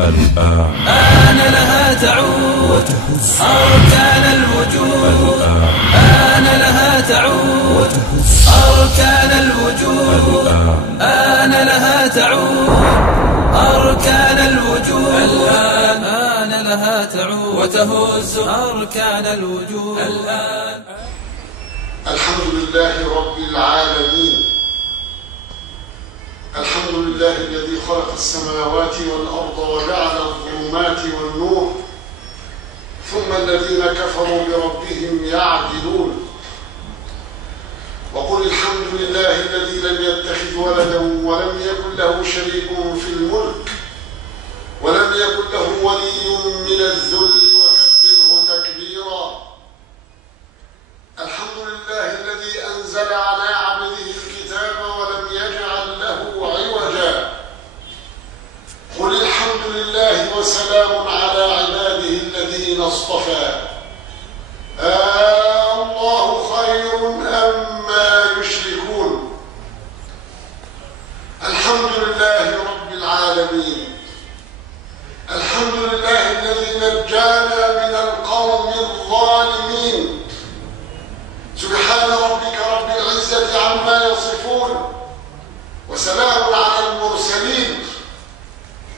آن لها تعود أركان الوجود، آن لها تعود أركان الوجود، آن لها تعود أركان الوجود، الآن آن لها تعود وتهز أركان الوجود الآن. الحمد لله رب العالمين، الحمد لله الذي خلق السماوات والأرض وجعل الظلمات والنور، ثم الذين كفروا بربهم يعدلون. وقل الحمد لله الذي لم يتخذ ولدا ولم يكن له شريك في الملك ولم يكن له ولي من الذل وكبره تكبيرا. الحمد لله الذي أنزل على عبده الكتاب ولم يجعل له عوجا. قل الحمد لله وسلام على عباده الذين اصطفى. الله خير أما يشركون. الحمد لله رب العالمين، الحمد لله الذي نجانا من القوم الظالمين. سبحان ربك رب العزة عما يصفون، وسلام على المرسلين،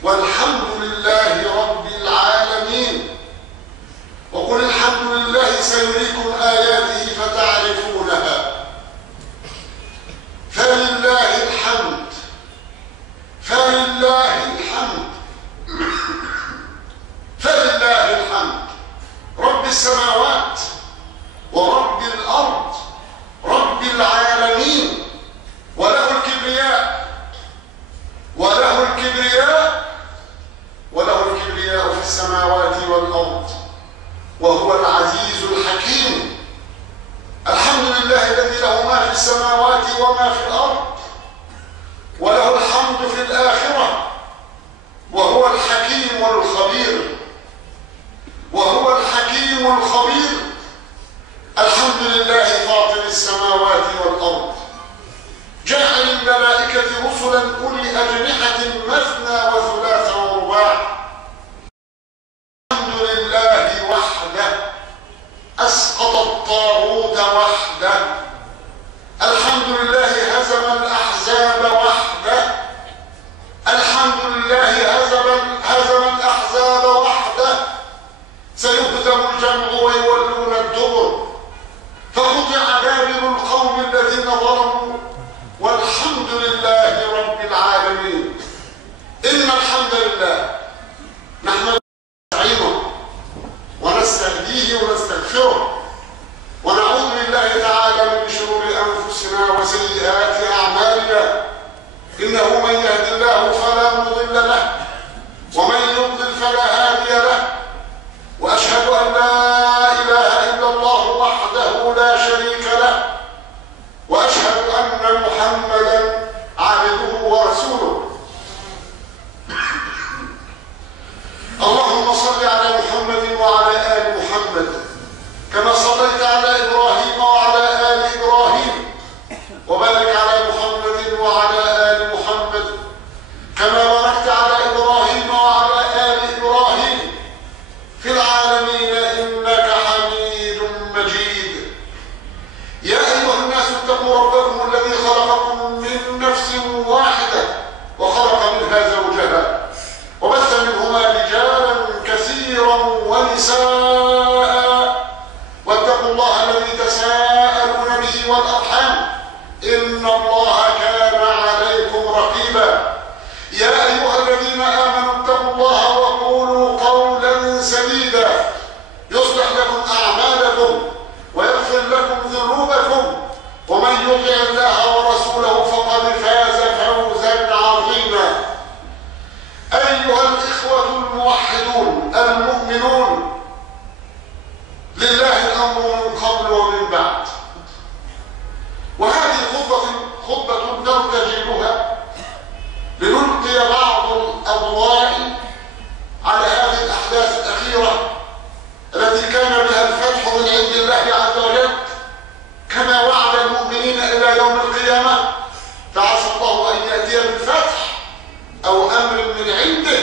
والحمد لله رب العالمين. وقل الحمد لله سيريكم آياته فتعرفونها. فلله الحمد، فلله الحمد، فلله الحمد، رب السماوات ورب الأرض، رب العالمين، وله الكبرياء، وله الكبرياء، وله الكبرياء في السماوات والأرض، وهو العزيز الحكيم. الحمد لله الذي له ما في السماوات وما في الأرض، وله الحمد في الآخرة، وهو الحكيم الخبير، وهو الحكيم الخبير. الحمد لله فاطر السماوات والأرض، جعل الملائكة رسلا أولي أجنحة مثنى وثلاث ورباع. الحمد لله وحده أسقط الطاغوت وحده. الحمد لله هزم الأحزاب وحده. الحمد لله هزم الأحزاب وحده. سيهزم الجمع ويولون الدبر، فقطع دابر القوم الذين ظلموا، والحمد لله رب العالمين. إن الحمد لله نحمده ونستعينه ونستهديه ونستغفره، ونعوذ بالله تعالى من شرور أنفسنا وسيئات أعمالنا. إنه من يهد الله فلا مضل له، ومن يضلل فلا هادي له. وأشهد أن لا إله إلا الله وحده لا شريك له، وأشهد أن محمدا عبده ورسوله. اللهم صل على محمد وعلى آل محمد كما صليت على إبراهيم وعلى آل إبراهيم، وبارك على محمد وعلى آل محمد كما باركت على إبراهيم وعلى آل إبراهيم في العالمين إنك حميد مجيد. يا أيها الناس اتقوا ربكم الذي خلقكم من نفس واحدة وخلق منها زوجها وبث منهما رجالا كثيرا ونساء، واتقوا الله الذي تساءلون به والأرحام إن الله كان عليكم رقيبا. يا أيها الذين آمنوا اتقوا الله وقولوا قولا سديدا يصلح لكم أعمالكم ويغفر لكم ذنوبكم، ومن يطع الله ورسوله فقد فاز فوزا عظيما. أيها الإخوة الموحدون المؤمنون، لله الأمر من قبل ومن بعد. وهذه خطبة نرتجلها لنلقي بعض الأضواء على هذه الأحداث الأخيرة التي كان بها الفتح من عند الله عز وجل كما وعد المؤمنين إلى يوم القيامة. فعسى الله أن يأتي بالفتح أو أمر من عنده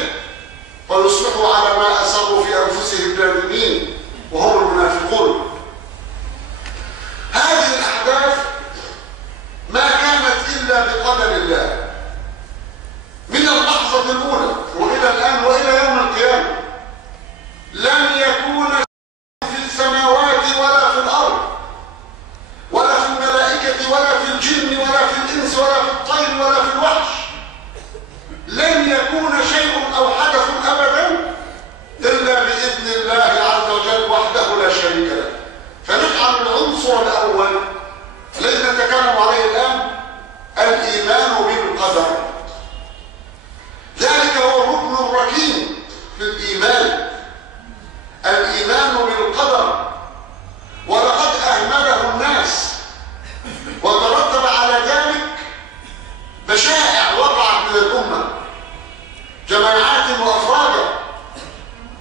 في الإيمان، الإيمان بالقدر، ولقد أهمله الناس وترتب على ذلك بشائع وقعت من الأمة، جماعات وأفرادا،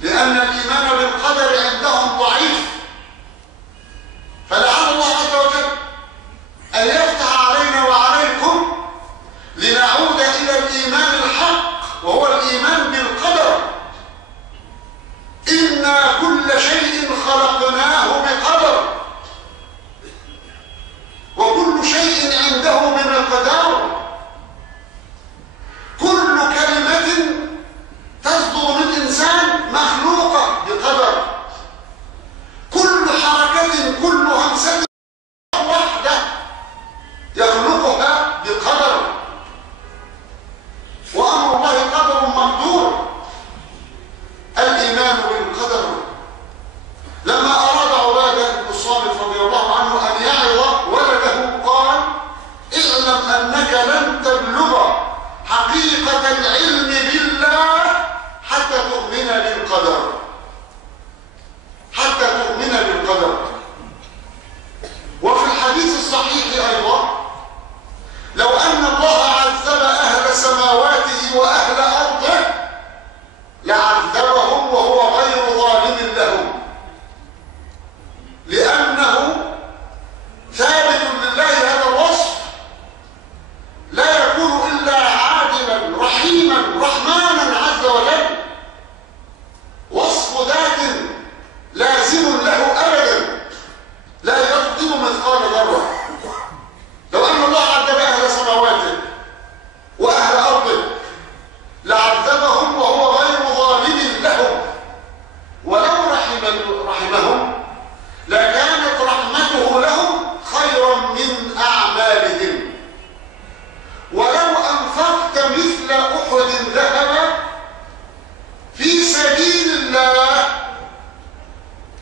لأن الإيمان بالقدر عندهم ضعيف. فلعل الله عز وجل أن يفتح علينا وعليكم لنعود إلى الإيمان الحق، وهو الإيمان بالقدر. إنا كل شيء خلقناه بقدر، وكل شيء عنده بمقدار. كل كلمة تصدر من إنسان مخلوقة بقدر، كل حركة، كل همسة واحدة يخلقها بقدر، وأمر الله قدر مقدور. الإيمان بالقدر. لما أراد عبادة بن الصامت رضي الله عنه أن يعظ ولده قال: اعلم أنك لن تبلغ حقيقة العلم بالله حتى تؤمن بالقدر، حتى تؤمن بالقدر. وفي الحديث الصحيح أيضا: لو أن الله عذب أهل سماواته وأهل أرضه لعذبهم وهو غير ظالم لهم، لأنه ثابت لله هذا الوصف، لا يكون إلا عادلا رحيما رحمانا عز وجل، وصف ذات لازم له أبدا لا يفضل مثقال ذرة. لو أن الله عذب أهل سماواته وأهل أرضه لعذبهم وهو غير ظالم لهم، ولو رحمهم لكانت رحمته لهم خيرا من أعمالهم. ولو أنفقت مثل أحد ذهبا في سبيل الله،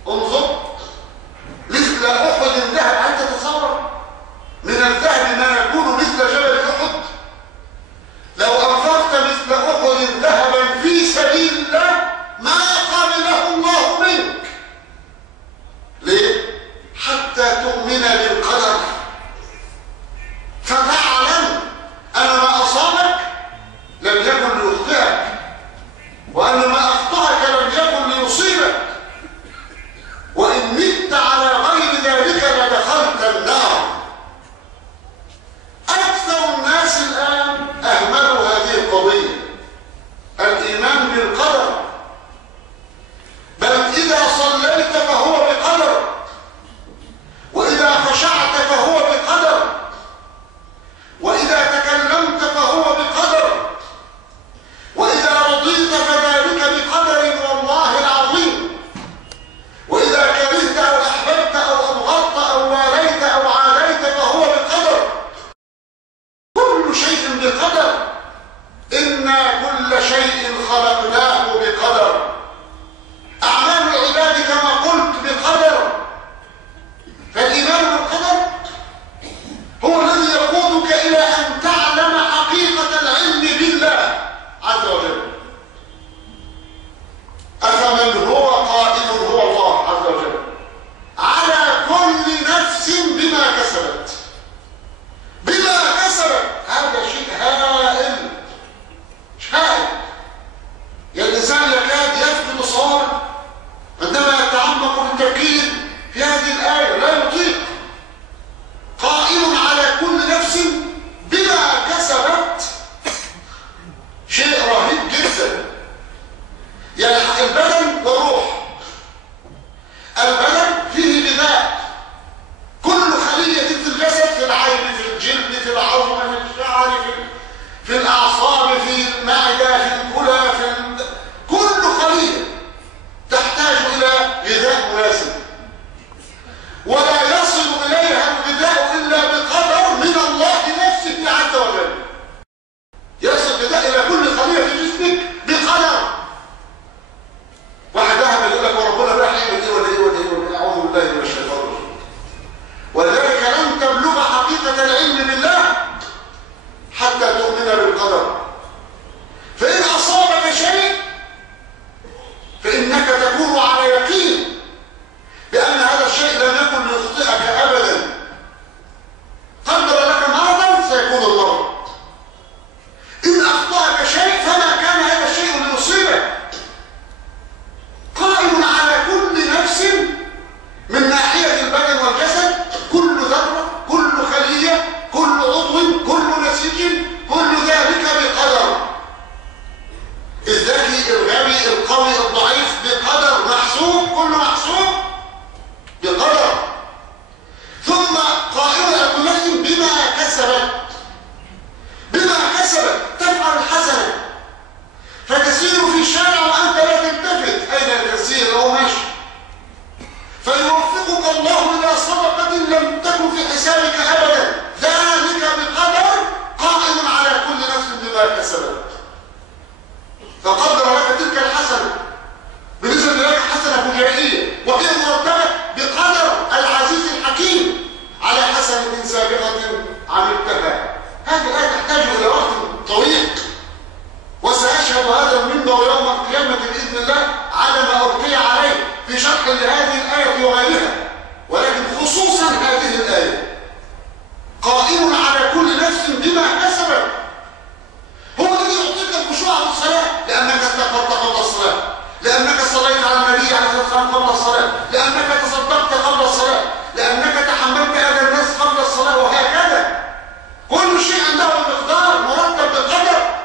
انظر، مثل أحد ذهب، هل تتصور من الذهب ما يكون مثل جبل أحد؟ لو أنفقت مثل أحد ذهبا في سبيل الله ما قبله الله منك. ليه؟ حتى تؤمن بالقدر، فتعلم أن ما أصابك لم يكن ليخطئك، وأن ما أخطأك لم يكن ليصيبك، وإن مت على غير ذلك لدخلت النار. أكثر الناس الآن أهملوا هذه القضية، الإيمان بالقدر. بل إذا صليت فهو بقدر، وإذا خشعت فهو بقدر، وإذا تكلمت فهو بقدر، وإذا رضيت فذلك الغني القوي الضعيف بقدر محسوب، كله محسوب بقدر. ثم قائمة كل نفس بما كسبت، بما كسبت تفعل الحسنة فتسير في الشارع وأنت لا تلتفت أين تسير أو ماشي، فيوفقك الله إلى صدقة لم تكن في حسابك أبدا، ذلك بقدر قائم على كل نفس بما كسبت. فقدر لك تلك الحسنة، بالنسبة لك حسنة فجائية وهي مرتبة بقدر العزيز الحكيم على حسنة سابقة عملتها. هذه الآية تحتاج إلى وقت طويل، وسأشهد هذا المنبر يوم القيامة بإذن الله على ما ألقي عليه في شرح لهذه الآية وغيرها، ولكن خصوصا هذه الآية قائم على كل نفس بما كسبت. هو الذي يعطيك الخشوع في الصلاة لأنك استغفرت قبل الصلاة، لأنك صليت على النبي عليه الصلاة والسلام قبل الصلاة، لأنك تصدقت قبل الصلاة، لأنك تحملت أذى الناس قبل الصلاة، وهكذا. كل شيء عنده مقدار مرتب بالقدر،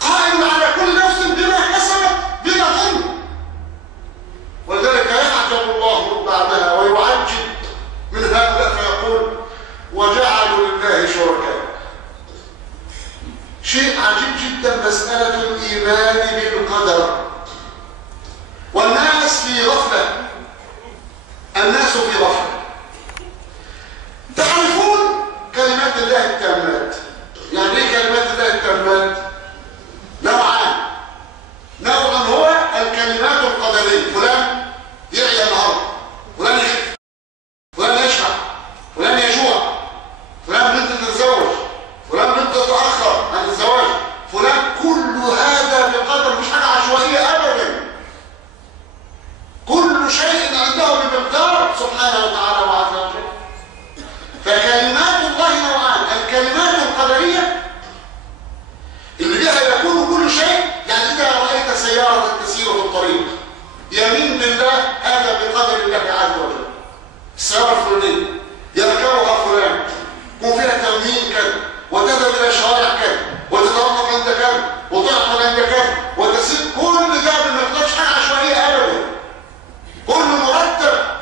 قائم على كل نفس بما كسبت بلا ظلم. ولذلك يعجب الله بعدها ويعجب من هؤلاء فيقول وجعلوا لله شركاء. شيء عجيب جدا مسألة الإيمان بالقدر. والناس في غفلة، الناس في غفلة. تعرفون كلمات الله التامات. يعني ايه كلمات الله التامات؟ نوعان. نوع هو الكلمات القدرية، فلان يعيا النهارده، فلان يخف، فلان يشبع، فلان يجوع، فلان بنت تتزوج، فلان بنت تتأخر عن الزواج، فلان، كل هذا بقدر، مش حاجة عشوائية أبدا. كل شيء عنده بمقدار سبحانه وتعالى وعز وجل. فكلمات الله نوعان، الكلمات القدرية اللي بها يكون كل شيء، يعني إذا رأيت سيارة تسير في الطريق يمين بالله هذا بقدر الله عز وجل. السيارة الفلانية يركبها فلان، يكون فيها تموين كذا، وتذهب إلى شوارع كذا، وتتوقف عند كذا، وتعطل عند كذا، وتسير، كل ده بمقدار، حاجة عشوائية أبدا، كل مرتب.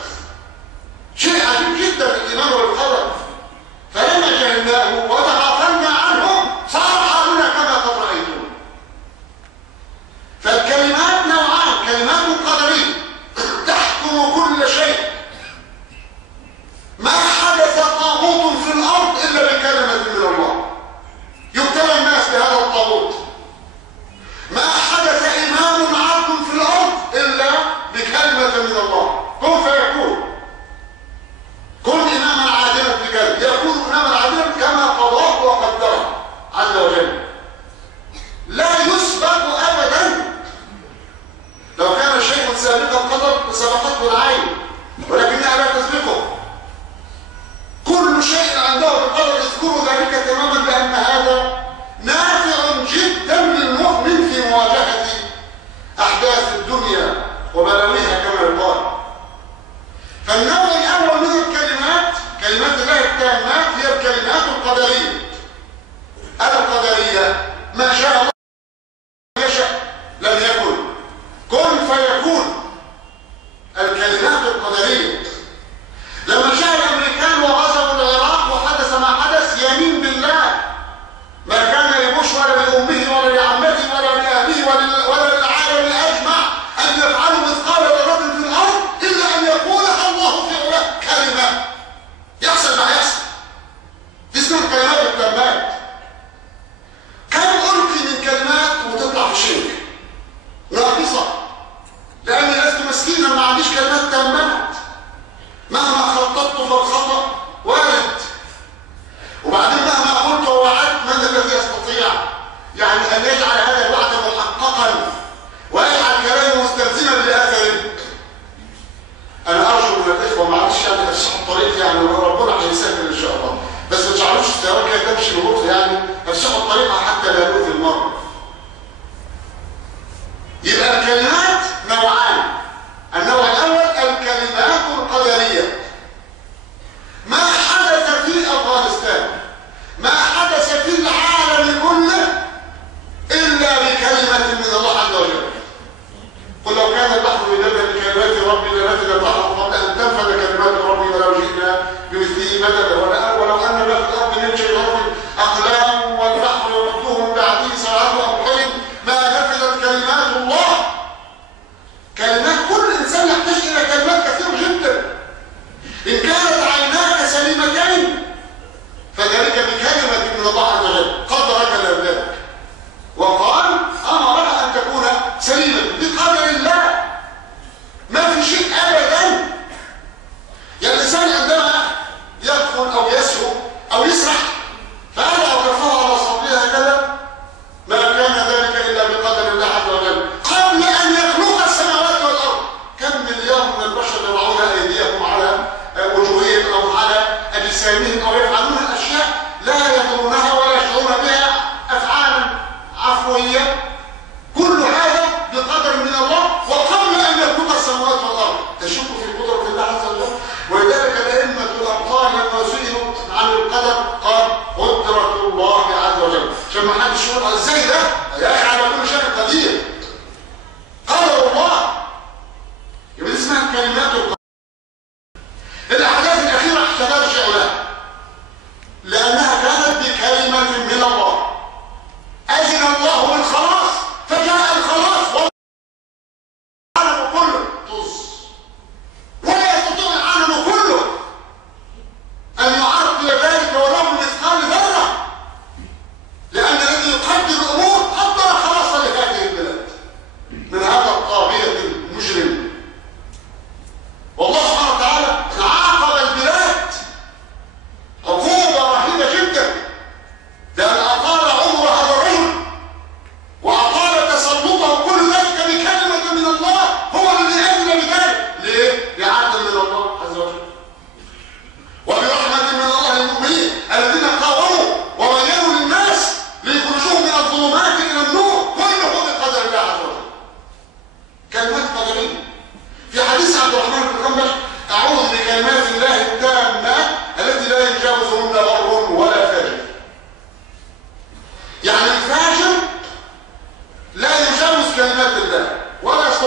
شيء عجيب جدا الإيمان والقدر. فلما جهلناه وتغافلنا عنه صار حالنا كما قد رأيتم. فالكلمات نوعان، كلمات قدرية تحكم كل شيء. ما حدث طاغوت في الأرض إلا بكلمة من الله يبتلى الناس بهذا الطاغوت. ما حدث إمام عدل في الأرض إلا بكلمة من الله، كن فيكون. كن إماما عادلا بكلمة، يكون إماما عادلا كما قضاه وقدره عز وجل. لا يسبق أبدا. لو كان شيء سابق القدر لسبقته العين، ولكنها لا تسبقه. كل شيء عنده بالقدر، اذكروا ذلك تماما، بأن هذا نافع جدا للمؤمن في مواجهة أحداث الدنيا وبلاويها كما يقال. فالنوع الأول من الكلمات، كلمات الله التامات، هي الكلمات القدرية. القدرية ما شاء الله يشاء لم يكن، كن فيكون. الكلمات القدرية. لما جاء الأمريكان وغزوا العراق وحدث ما حدث، يمين بالله ما كان لبوش ولا لأمه ولا لعمته ولا لأهله ولا للعالم أجمع أن يفعلوا مثقال ذرة في الأرض إلا أن يقولها الله في علاه كلمة. يحصل ما يحصل. دي اسمها الكلمات التامات. كم ألقي من كلمات وتطلع في شرك ناقصة، لأن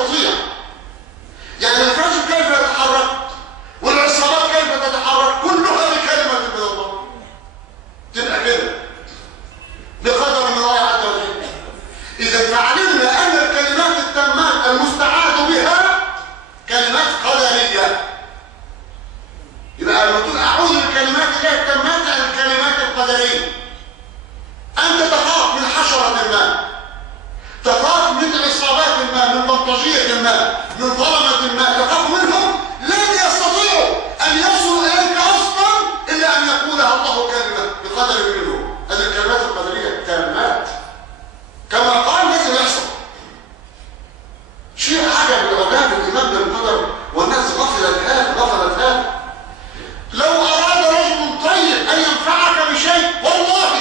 يستطيع. يعني الفاسد كيف يتحرك والعصابات كيف تتحرك، كلها بكلمة من الله. تبقى كده بقدر من الله عز وجل. إذا فعلمنا أن الكلمات التامات المستعاذ بها كلمات قدرية، يبقى لما تقول أعوذ بكلمات الله التامات عن الكلمات القدرية. أنت تخاف من حشرة ما، تخاف من عصابات ما، من بلطجية ما، من ظلمة ما، تخاف منهم، لن يستطيعوا أن يصلوا إليك أصلا إلا أن يقولها الله كلمة بقدر منه. هذه الكلمات القدرية التامات كما قال لازم يحصل. شيء عجب العجاب الإيمان بالقدر والناس غفلت هذا. لو أراد رجل طيب أن ينفعك بشيء والله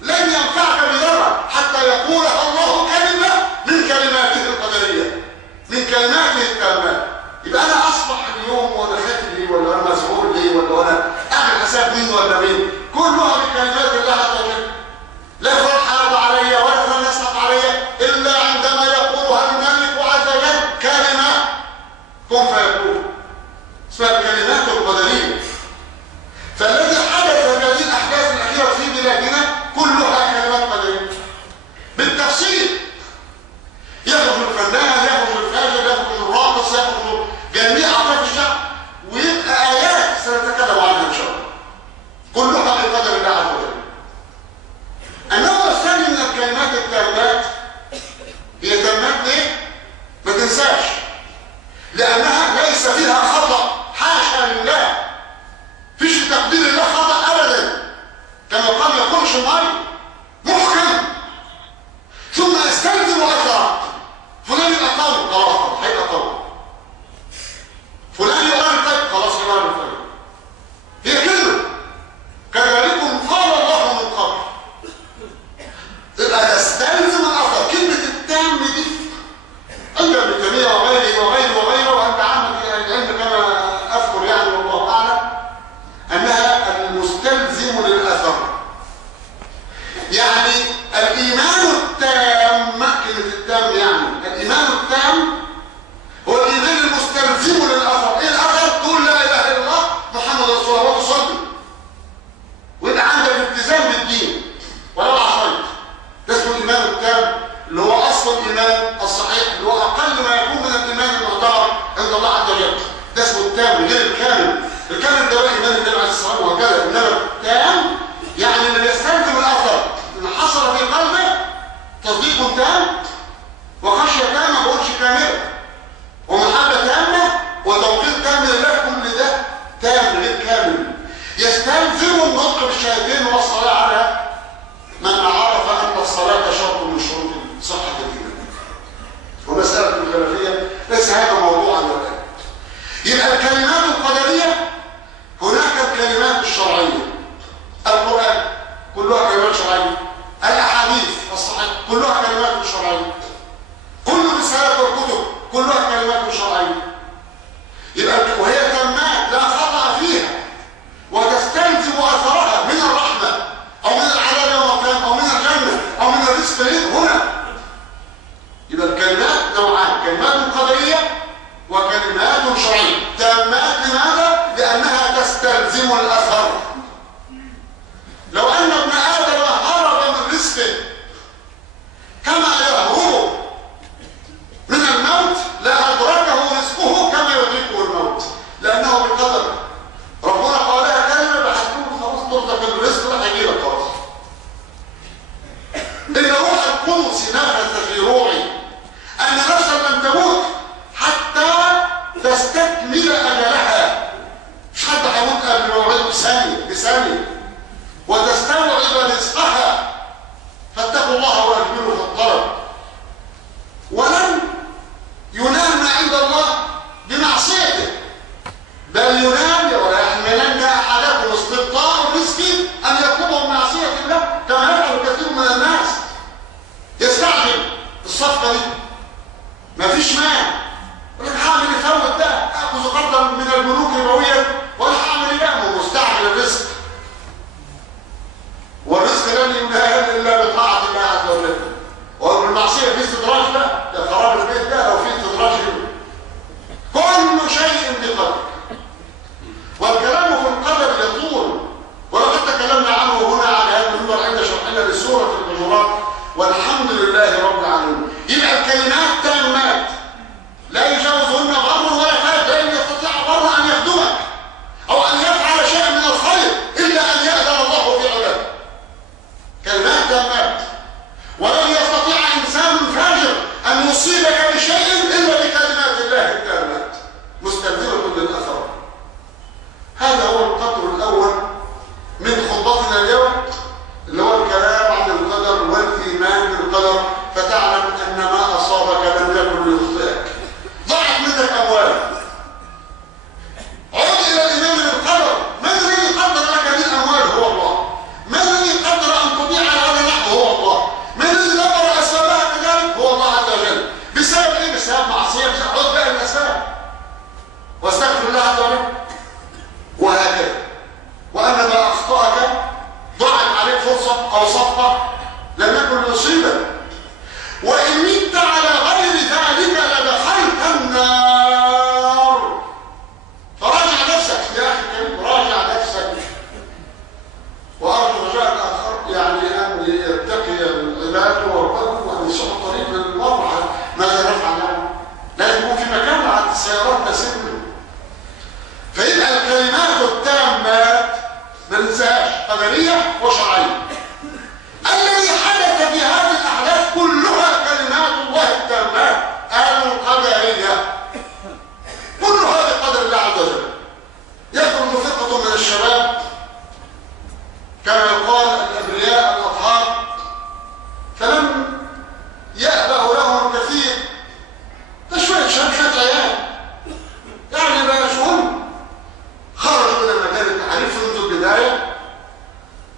لن ينفعك بذرة حتى يقولها الله كلمة من كلماته القدرية، من كلماته التامات. يبقى أنا أصبح اليوم وأنا خايف لي ولا أنا مزعور لي ولا أنا أعمل حساب مين ولا مين، كلها بكلمات الله عز وجل. لا فرح يرضى علي ولا فلان يسخط علي إلا عندما يقولها الملك عز وجل كلمة كن فيكون، اسمها الكلمات القدرية. فالذي حدث هذه الأحداث الأخيرة في بلادنا كلها كلمات قدرية بالتفصيل. يخرج الفنان، يخرج الفاجر، يخرج الراقص، يخرج جميع أطراف الشعب، ويبقى آيات سنتكلم عنها إن شاء الله، كلها بقدر الله عز وجل. النوع الثاني من الكلمات التامات هي تامات ليه؟ ما تنساش، لأنها ليس فيها خطأ، حاشا لله، فيش تقدير الله خطأ أبدا. كما قال يقول شمعي محكم ثم استلزم أثره. فلان يبقى قوي خلاص هيبقى قوي، فلان يقال طيب خلاص يقال طيب. هي كلمة كذلكم قال الله من قبل، تبقى تستلزم الأثر. كلمة التام دي عند ابن تيمية وغيره وعند عامة العلم كما أذكر يعني والله أعلم أنها المستلزم للأثر. يعني الإيمان التام، كلمة التام يعني الإيمان التام هو الإيمان المستلزم للأثر. إيه الأثر؟ تقول لا إله إلا الله محمد رسول الله وتصلي ويبقى عندك التزام بالدين ولو عصيت. ده اسمه الإيمان التام، اللي هو أصل الإيمان الصحيح، اللي هو أقل ما يكون من الإيمان المعتبر عند الله عز وجل. ده اسمه التام غير الكامل. الكامل ده إيمان النبي عليه الصلاة والسلام وهكذا، إنما التام يعني اللي يستلزم الأثر، إن حصل في قلبه تصديق تام وخشية تامة، ما بقولش كاملة، ومحبة تامة وتوقيت تام لله، كل ده تام غير كامل. يستلزم النطق بالشهادتين والصلاة على من عرف أن الصلاة شرط من شروط صحة الإيمان. ومسألة الخلافية ليس هذا موضوعا الآن. يبقى الكلمات القدرية هناك الكلمات الشرعية، القرآن كلها كلمات شرعية، الأحاديث الصحيحة كلها كلمات شرعية، كل رسالة والكتب كلها كلمات شرعية. يبقى وهي تامات لا خطأ فيها، وتستلزم أثرها من الرحمة أو من العذاب يوم القيامة أو من الجنة أو من الرزق هنا. يبقى الكلمات نوعان، كلمات قدرية وكلمات شرعية. تامات لماذا؟ لأنها تستلزم الأثر. لو أن ابن آدم هرب من رزقه كما يهرب من الموت لأدركه رزقه كما يدركه الموت، لأنه بقدر. ربنا قال لها كلمة بحثوه خلاص ترزق الرزق ده هيجيلك خلاص. إن روح القدس نفث في روعي أن نفسا لن تموت حتى تستكمل أجلها. مش حد هيموت قبل موعده خطابنا اليوم اللي هو الكلام عن القدر والإيمان بالقدر، فتعلم أن ما أصابك لم يكن ليخطئك. ضاعت منك أموال، عد إلى الإيمان بالقدر. من الذي قدر لك هذه الأموال؟ هو الله. من الذي قدر أن تضيع هذا النحو؟ هو الله. من الذي دبر أسبابها كذلك؟ هو الله عز وجل. بسبب إيه؟ بسبب معصية. عد بقى الأسباب واستغفر الله عز وجل، وهكذا. وأن ما أخطأك ضاعت عليك فرصة أو صفقة لم يكن يصيبك، وإن مت على غير ذلك لدخلت النار. فراجع نفسك يا أخي الكريم، راجع نفسك. وأرجو رجاء آخر يعني أن يتقي العباد وربهم وأن يسوق طريق للمرعى. ماذا نفعل له؟ لازم يكون في مكان على السيارات تسير. فيبقى الكلمات التامات ما ننساهاش، قدرية وشرعية. الذي حدث في هذه الأحداث كلها كلمات الله التامات القدرية، كلها بقدر الله عز وجل. يخرج فرقة من الشباب كما يقال الأبرياء الأطهار، فلم يأبه لهم الكثير. ده شوية شباب، شوية عيال يعني لا يشعرون. خرجوا من المكان التحريف منذ البداية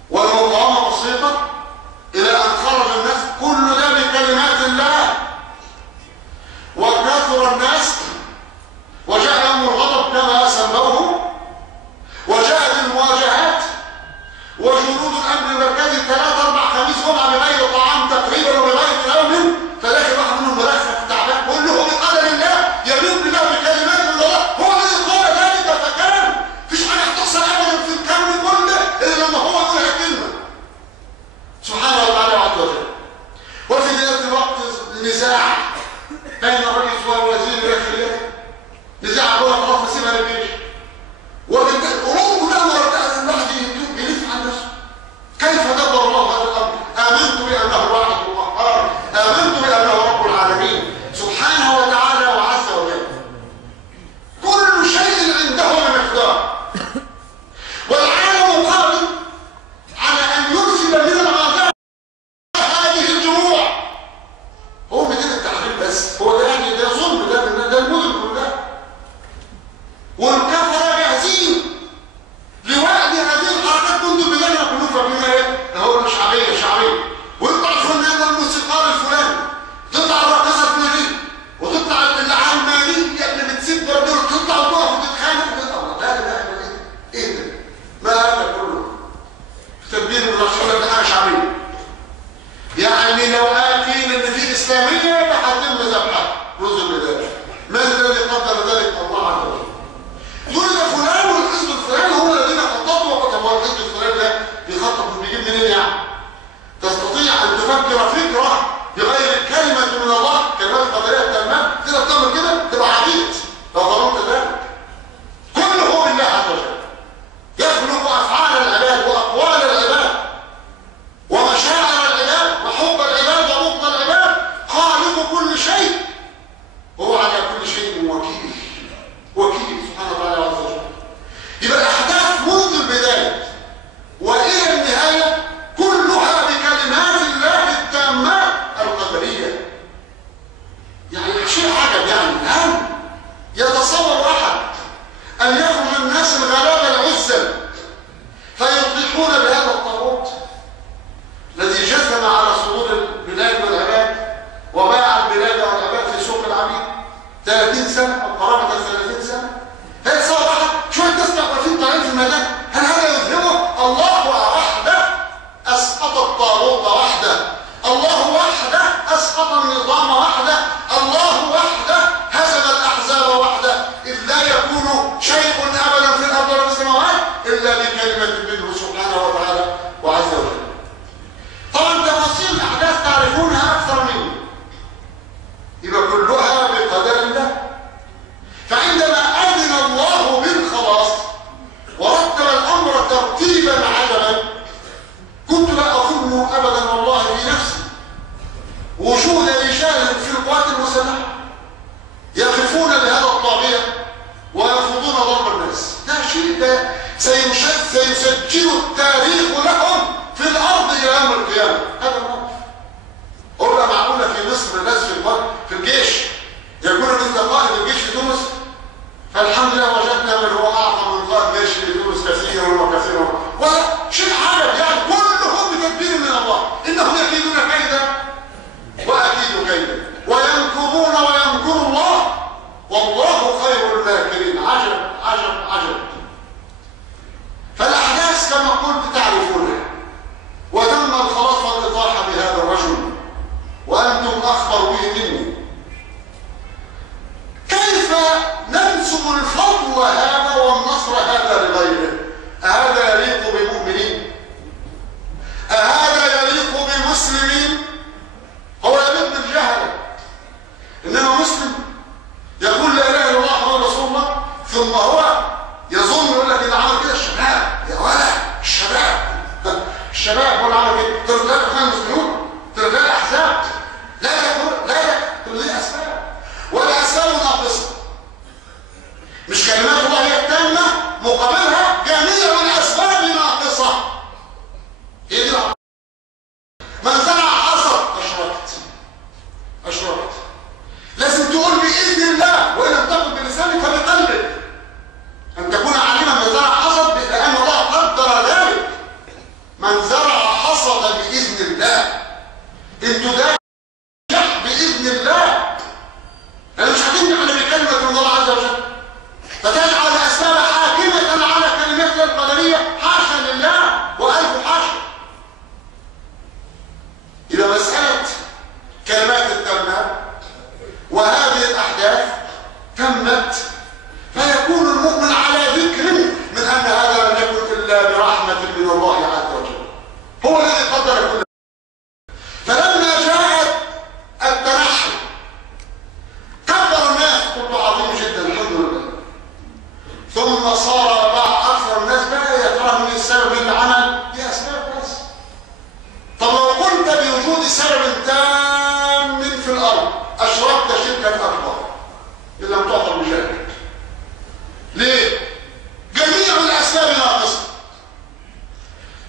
والمقاومة بسيطة إلى أن خرج الناس، كل ده بكلمات الله. وكثر الناس وجاءهم الغضب كما سموه، وجاءت المواجهات، وجنود الأمن المركزي 3 4 5 جمعة بغير طعام تقريبا وبغير نوم، فداخل واحد منهم ملفت تعبان كله بقدر الله، يمين بالله بكلمات الله. هو الذي قال ذلك فكان. مفيش حاجة هتحصل أبدا في الكون كله إلا لما هو يقول كلمة سبحانه وتعالى عز وجل. وفي ذات الوقت نزاع بين الرئيس والوزير الداخلية، نزاع هو خلاص نسيبها للجيش، والأمور كلها الواحد يلف عن نفسه. كيف دبر الله هذا الأمر؟ آمنت بأنه الواحد القهار، آمنت بأنه رب العالمين سبحانه وتعالى وعز وجل. كل شيء عنده بمقدار، والعالم قادر على أن يرسل من العذاب هذه الجموع. هو مدير التحرير بس، هو ده يعني ده ظلم، ده المدن كلها. والكفرة جاهزين لوعد هذه الحركات منذ البداية. كلهم فاهمين ايه؟ هو شعبية، ويطلع الفنان والموسيقار الفلاني، تطلع الراقصة الفلانية، وتطلع اللعان المالي اللي بتسيب برضه، تطلع وتقف وتتخانق. لا ايه ده؟ ما هذا كله تدبير من رسول الله، حاجة شعبية. يعني لو قيل ان في اسلامية فهتم ذبحها رز البداية. من الذي قدر ذلك؟ الله عز وجل. دول فلان والحزب الفلاني هم الذين خططوا وكتبوا. الحزب الفلاني ده بيخطط بيجيب منين يعني؟ تستطيع ان تفكر فكرة بغير كلمة من الله، كلمات قدرية تمام، تقدر تعمل كده تبقى عبيد لو ظلمت ذلك. كله بالله عز وجل، يخلق افعال العباد واقوال العباد ومشاعر العباد وحب العباد وبغض العباد، خالق كل شيء، هو على كل شيء وكيل سبحانه وتعالى عز وجل. يبقى الأحداث منذ البداية وإلى النهاية كلها بكلمات الله التامات القدرية. يعني شيء عجب. يعني هل يتصور أحد أن يخرج الناس الغلابة العزل فيطيحون بهذا الطاغوت الذي جثم على صدور البلاد والعباد وباع البلاد والعباد في سوق العبيد 30 سنة أو قرابة 30 سنة؟ هل صار واحد شوية ناس واقفين طالعين في الميدان؟ هل هذا يذهبه؟ الله وحده أسقط الطاغوت وحده، الله وحده أسقط النظام وحده، الله وحده هزم الأحزاب وحده، إذ لا يكون شيء أبدا في الأرض ولا في السماوات إلا بكلمة منه سبحانه وتعالى وعز وجل. طبعا تفاصيل الأحداث تعرفونها أكثر مني، يبقى كلها بقدر الله. فعندما أذن الله بالخلاص ورتب الأمر ترتيبا عجبا، كنت لا أظن أبدا والله في نفسي وجود رجال في القوات المسلحة يقفون بهذا الطاغية ويرفضون ضرب الناس. ده شيء ده سيسجل التاريخ لهم في الارض الى يوم القيامه. هذا الموقف. قلنا معقوله في مصر الناس في الجيش يقولوا انت قائد الجيش في تونس؟ فالحمد لله وجدنا من هو اعظم من قائد جيش في تونس كثيرا وكثيرا، وشيء عجب يعني كلهم بتدبير من الله، انهم يكيدون كيدا واكيد كيدا ويمكرون ويمكر الله والله خير الماكرين. عجب عجب عجب. فالاحداث كما قلت تعرفونها، وتم الخلاص والاطاحه بهذا الرجل وانتم اخبر به مني. كيف ننسب الفضل هذا والنصر هذا لغيره؟ أهذا يليق بمؤمنين؟ أهذا يليق بمسلمين؟ هو يليق بالجهل. إنما مسلم يقول لا إله إلا الله محمد رسول الله ثم هو يظن يقول لك إذا عمل كده الشباب يا ولد الشباب هو اللي عمل كده. ترجع إخوان المسلمون، ترجع الأحزاب، لا تقول لي أسباب ولا أسباب ناقصة. مش كلمات الله هي التامة مقابلها جميع الأسباب ناقصة. هي دي من زرع حصد أشركت. لازم تقول بإذن الله وإن لم تقل بلسانك فبقلبك. أن تكون عالما من زرع حصد لأن الله قدر ذلك. من زرع حصد بإذن الله. انتوا ده بإذن الله. أنا مش هتنجح إلا بكلمة من الله عز وجل. فتجعل الأسباب حاكمة على كلمتنا القدرية. حاشا لله وألف حاشا. إذا مسألة كلمات التامة وهذه الأحداث تمت فيكون المؤمن على ذكر من أن هذا لم يكن إلا برحمة من الله عز وجل. هو الذي قدر كل. فلما جاءت التنحي كبر الناس كله عظيم جدا الحمد لله. ثم صار بعض اكثر الناس بقى يترى من السبب اللي عمل دي اسباب بس. طب لو قلت بوجود سبب تام في الارض اشركت شركا اكبر ان لم تعطى بشرك. ليه؟ جميع الاسباب ناقصه.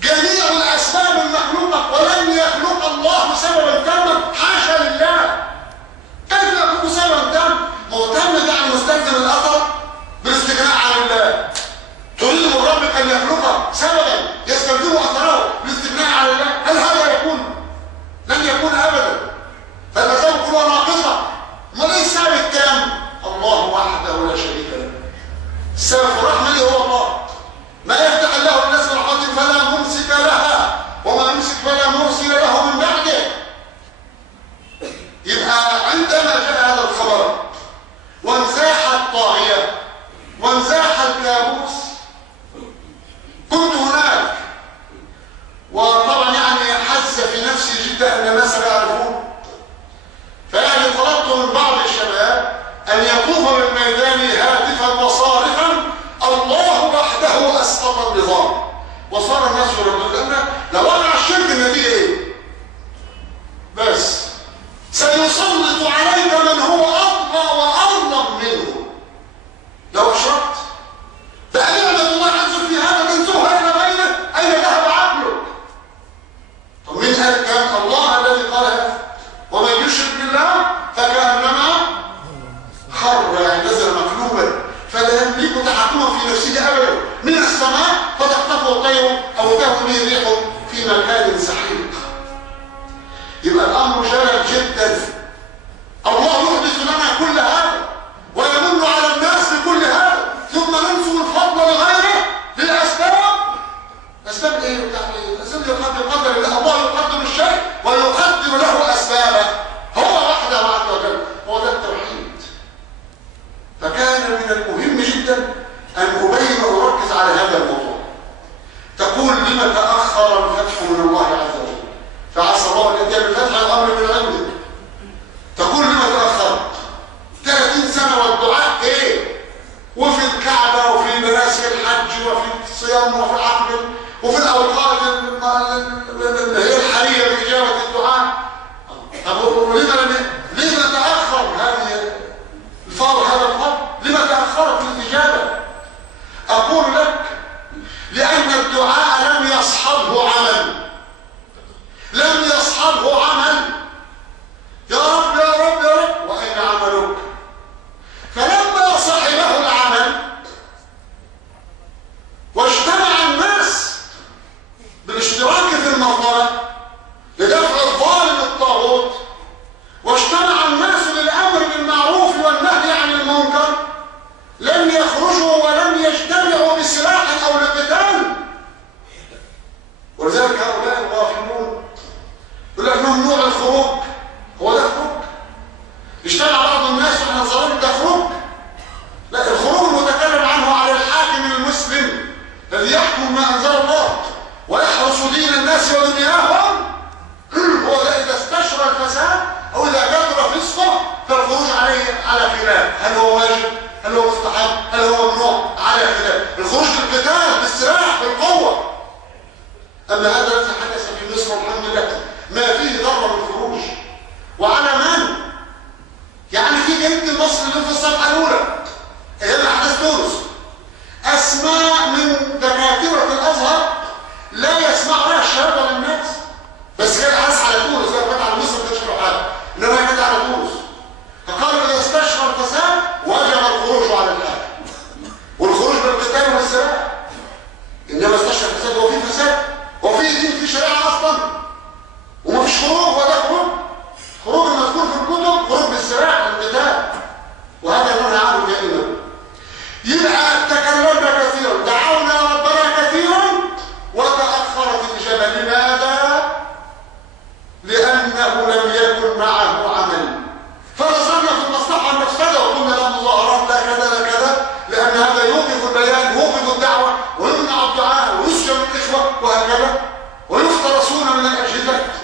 جميع الاسباب المخلوقه ولن يخلق الله سببا تاما حاشا لله. كيف يخلق سببا تام؟ مهتم يعني مستلزم الاثر بالاستغناء عن الله. تريد من ربك ان يخلق سببا يستلزم اثره بالاستغناء عن الله. هل هذا يكون؟ لن يكون ابدا. فالاسباب كلها ناقصه. امال ايه السبب التام؟ الله وحده لا شريك له. السبب في رحمته هو الله. ما يفتح الله للناس من رحمته فلا ممسك لها وما يمسك فلا مرسل له من بعده. يبقى عندما جاء هذا الخبر وانزاح الطاغية وانزاح الكابوس كنت هناك، وطبعا يعني حس في نفسي جدا ان الناس لا يعرفون. فيعني طلبت من بعض الشباب ان يطوف بالميدان هاتفا وصارخا الله وحده اسقط النظام. وصار الناس يردون لو وقع الشرك النتيجه ايه؟ بس سيسلط عليك من هو اطغى واظلم منه لو اشركت. بقى نعمه الله عز في هذا تنسوها الى غيره. اين ذهب عقلك؟ طب مين قال كان الله الذي قال هذا؟ ومن يشرك بالله فكانما خر يعني نزل مقلوبا فلا يملك تحكما في نفسه ابدا من السماء فتخطفه الطير او تهوي به الريح في مكان سحيق. يبقى الامر شرع جدا. الله يحدث لنا كل هذا ويمن على الناس بكل هذا ثم ننسب الفضل لغيره للاسباب. اسباب ايه؟ الاسباب يقدر الله. الله يقدر الشيء ويقدر له اسبابه هو وحده عز وجل. هو ده التوحيد. فكان من المهم جدا ان ابين واركز على هذا الموضوع. تقول لما تاخر الفتح من الله عز وجل؟ فعسى الله ان ياتي بالفتح الامر من عنده. تقول لما تاخر 30 سنه والدعاء ايه؟ وفي الكعبه وفي مناسك الحج وفي الصيام وفي العقد وفي الاوقات اللي هي الحريه باجابه الدعاء. طب لما تاخر هذه الفضل؟ هذا الفضل لما تاخرت الاجابه؟ اقول لك هل هو واجب؟ هل هو مستحب؟ هل هو ممنوع؟ على خلاف. الخروج بالقتال بالسلاح بالقوه. اما هذا الذي حدث في مصر والحمد لله ما فيه ضرر بالخروج. وعلى من؟ يعني في جريده مصر اللي في الصفحه الاولى ايام احداث تونس اسماء من دكاتره الازهر لا يسمعها الشهاده للناس، بس كان حاس على تونس، لو كانت على مصر ما كانش له حاجه، انما كانت على تونس. فقالوا اذا استشرى الفساد وجب الخروج على الحاكم والخروج بالقتال والسلاح. انما استشرى الفساد، هو في فساد؟ هو في دين في شريعه اصلا؟ وما فيش خروج ولا خروج. خروج المذكور في الكتب خروج بالسلاح والقتال، وهذا نهى عنه دائما. يبقى تكلمنا كثيرا، دعونا ربنا كثيرا، وتأخرت الإجابة. لماذا؟ لأنه لم يكن معه عمل. فنظرنا في المصلحة المفسدة وقلنا لا مظاهرات لا كذا لا كذا، لأن هذا يوقف البيان يوقف الدعوة ويمنع الدعاء ويسجن الإخوة وهكذا ويفترسون من الأجهزة.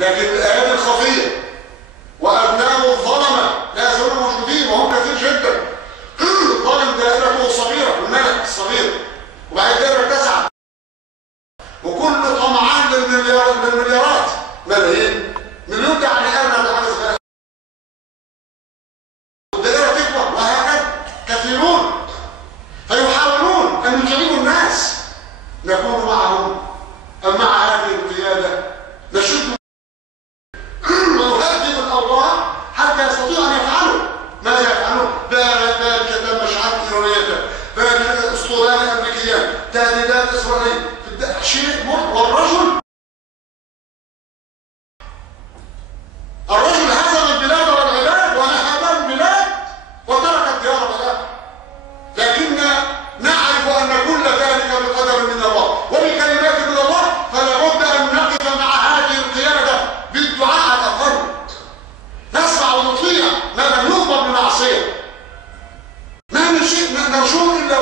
لكن الآيات الخفية وأبناء الظلمة لا يزالون موجودين وهم كثير جدا. الظالم دائرته صغيرة، الملك الصغير، وبعد دائرة تسعة، وكل طمعان للمليارات، ملايين، مليون يعني أغنى بحاجة صغيرة. والدائرة تكبر وهكذا كثيرون، فيحاولون أن يجيبوا الناس. نكون معهم أم مع هذه القيادة نشد ونهدد الأوضاع حتى يستطيعوا أن يفعلوا ما يفعلون. ذلك مشاعر إيرانية، ذلك أسطوران أمريكيان، تهديدات إسرائيل، شيء مر. والرجل هزم البلاد والعباد ونهب البلاد وترك الديار بلاء. لكن نعرف أن كل ذلك بقدر من الله وبكلمات من الله، فلا بد أن نقف مع هذه القيادة بالدعاء على الأقل. نسمع ونطيع ما لم يؤمر بمعصية، ما من شيء نرجوه إلا